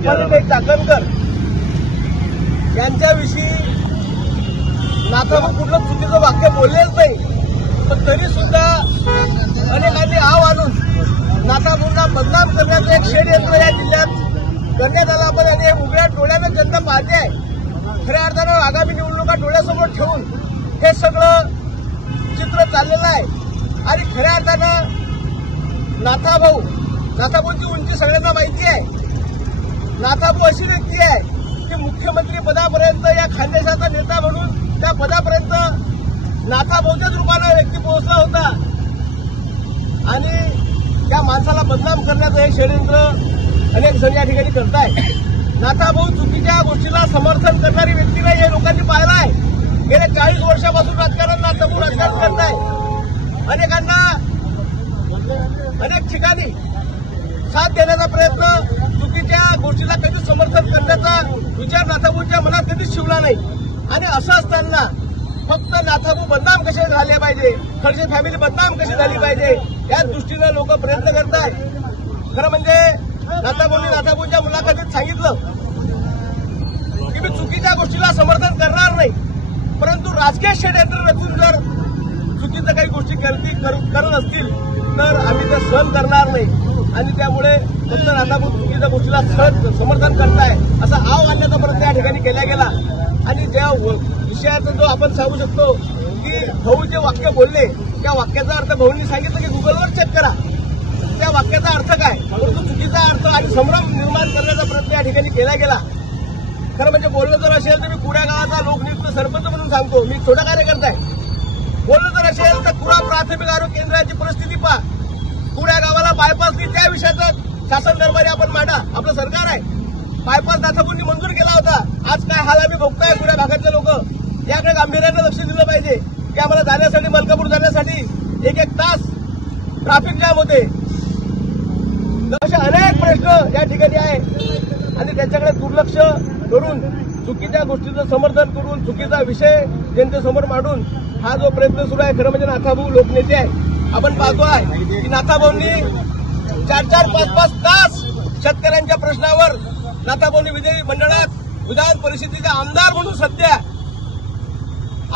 एक चाकणकर यांच्याविषयी नाथाभाऊ कुठलं चुकीचं वाक्य बोललेच नाही, पण तरी सुद्धा अनेकांनी आव आणून नाथाभाऊंना बदनाम करण्याचं एक षडयंत्र या जिल्ह्यात करण्यात आलं. आपण आणि उघड्या डोळ्यानं जनता पाहते आहे. खऱ्या अर्थानं आगामी निवडणुका डोळ्यासमोर ठेवून हे सगळं चित्र चाललेलं आहे. आणि खऱ्या अर्थानं नाथाभाऊंची उंची सगळ्यांना माहिती आहे. नाथाभाऊ अशी व्यक्ती आहे की मुख्यमंत्री पदापर्यंत या खानदेशाचा नेता म्हणून त्या पदापर्यंत नाथाभाऊच्याच रूपानं व्यक्ती पोहोचला होता. आणि त्या माणसाला बदनाम करण्याचं हे षडयंत्र अनेक जण या ठिकाणी करताय. नाथाभाऊ चुकीच्या गोष्टीला समर्थन करणारी व्यक्ती नाही, हे लोकांनी पाहिलं आहे. गेल्या 40 वर्षापासून राजकारण नाथाभाऊ राजकारण करताय. अनेकांना अनेक ठिकाणी साथ देण्याचा प्रयत्न, चुकीच्या गोष्टीला कधीच समर्थन करण्याचा विचार नाथाभाऊच्या मनात कधीच शिवला नाही. आणि असं असताना फक्त नाथाभाऊ बदनाम कसे झाले पाहिजे, खडसे फॅमिली बदनाम कशी झाली पाहिजे, याच दृष्टीनं लोक प्रयत्न करतायत. खरं म्हणजे नाथाभाऊंच्या मुलाखतीत सांगितलं की मी चुकीच्या गोष्टीला समर्थन करणार नाही, परंतु राजकीय षडयंत्र रचून जर चुकीच्या काही गोष्टी करत असतील तर आम्ही ते सहन करणार नाही. आणि त्यामुळे फक्त नाथाभाऊ चुकीच्या गोष्टीला समर्थन करताय असा आव आणण्याचा प्रयत्न या ठिकाणी केला गेला. आणि ज्या विषयाचा जो आपण सांगू शकतो की भाऊ जे वाक्य बोलले त्या वाक्याचा अर्थ भाऊंनी सांगितलं की गुगलवर चेक करा, त्या वाक्याचा अर्थ काय, परंतु चुकीचा अर्थ आणि संभ्रम निर्माण करण्याचा प्रयत्न या ठिकाणी केला गेला. खरं म्हणजे बोलणं जर असेल तर मी कुड्या गावाचा लोकनियुक्त सरपंच म्हणून सांगतो, मी छोटा कार्यकर्ता आहे. बोलणं जर असेल तर कुडा प्राथमिक आरोग्य केंद्राची परिस्थिती पहा. कुड्या गावाला बायपास नाही, त्या विषयाचा शासन दरबारी आपण मांडा. आपलं सरकार आहे. बायपास नाथाभाऊंनी मंजूर केला होता. आज काय हाल आम्ही भोगताय कुड्या भागातले लोक. याकडे गांभीर्यानं लक्ष दिलं पाहिजे की आम्हाला जाण्यासाठी, मलकापूर जाण्यासाठी 1-1 तास ट्रॅफिक जॅम होते. असे अनेक प्रश्न या ठिकाणी आहे आणि त्याच्याकडे दुर्लक्ष करून चुकीच्या गोष्टीचं समर्थन करून चुकीचा विषय जनतेसमोर मांडून हा जो प्रयत्न सुरू आहे, खरं म्हणजे नाथाभाऊ लोकनेते आहे. आपण पाहतो आहे की नाथाभाऊंनी 4-4, 5-5 तास शेतकऱ्यांच्या प्रश्नावर नाथाभाऊंनी विधी मंडळात विधान परिषदेचे आमदार म्हणून सध्या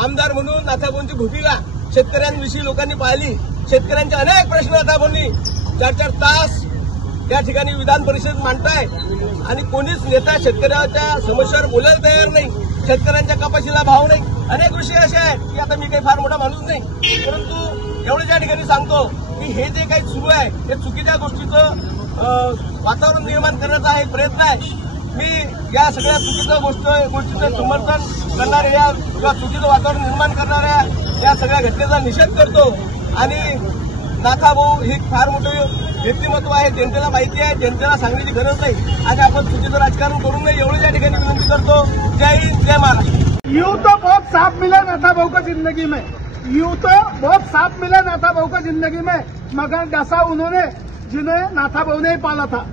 आमदार म्हणून नाथाभाऊंची भूमिका शेतकऱ्यांविषयी लोकांनी पाहिली. शेतकऱ्यांचे अनेक प्रश्न नाथाभाऊंनी 4-4 तास या ठिकाणी विधान परिषद मांडताय आणि कोणीच नेता शेतकऱ्याच्या समस्यावर बोलायला तयार नाही. शेतकऱ्यांच्या कपाशीला भाव नाही. अनेक विषय असे आहेत की आता मी काही फार मोठा माणूस नाही, परंतु एवढं या ठिकाणी सांगतो की हे जे काही सुरू आहे हे चुकीच्या गोष्टीचं वातावरण निर्माण करण्याचा एक प्रयत्न आहे. मी या सगळ्या चुकीच्या गोष्टीचं समर्थन करणाऱ्या किंवा चुकीचं वातावरण निर्माण करणाऱ्या या सगळ्या घटनेचा निषेध करतो. आणि नाथाभाऊ ही फार मोठे व्यक्तिमत्व आहे, जनतेला माहिती आहे, जनतेला सांगण्याची गरज नाही. आणि आपण चुकीचं राजकारण करू नये एवढं या ठिकाणी विनंती करतो. जय हिंद, जय महाराष्ट्र. यूं तो बहुत साफ मिला नाथाभाऊ को जिंदगी में, यूं तो बहुत साफ मिला नाथाभाऊ को जिंदगी में, मगर डसा उन्होंने जिन्हें नाथाभाऊ ने ही पाला था.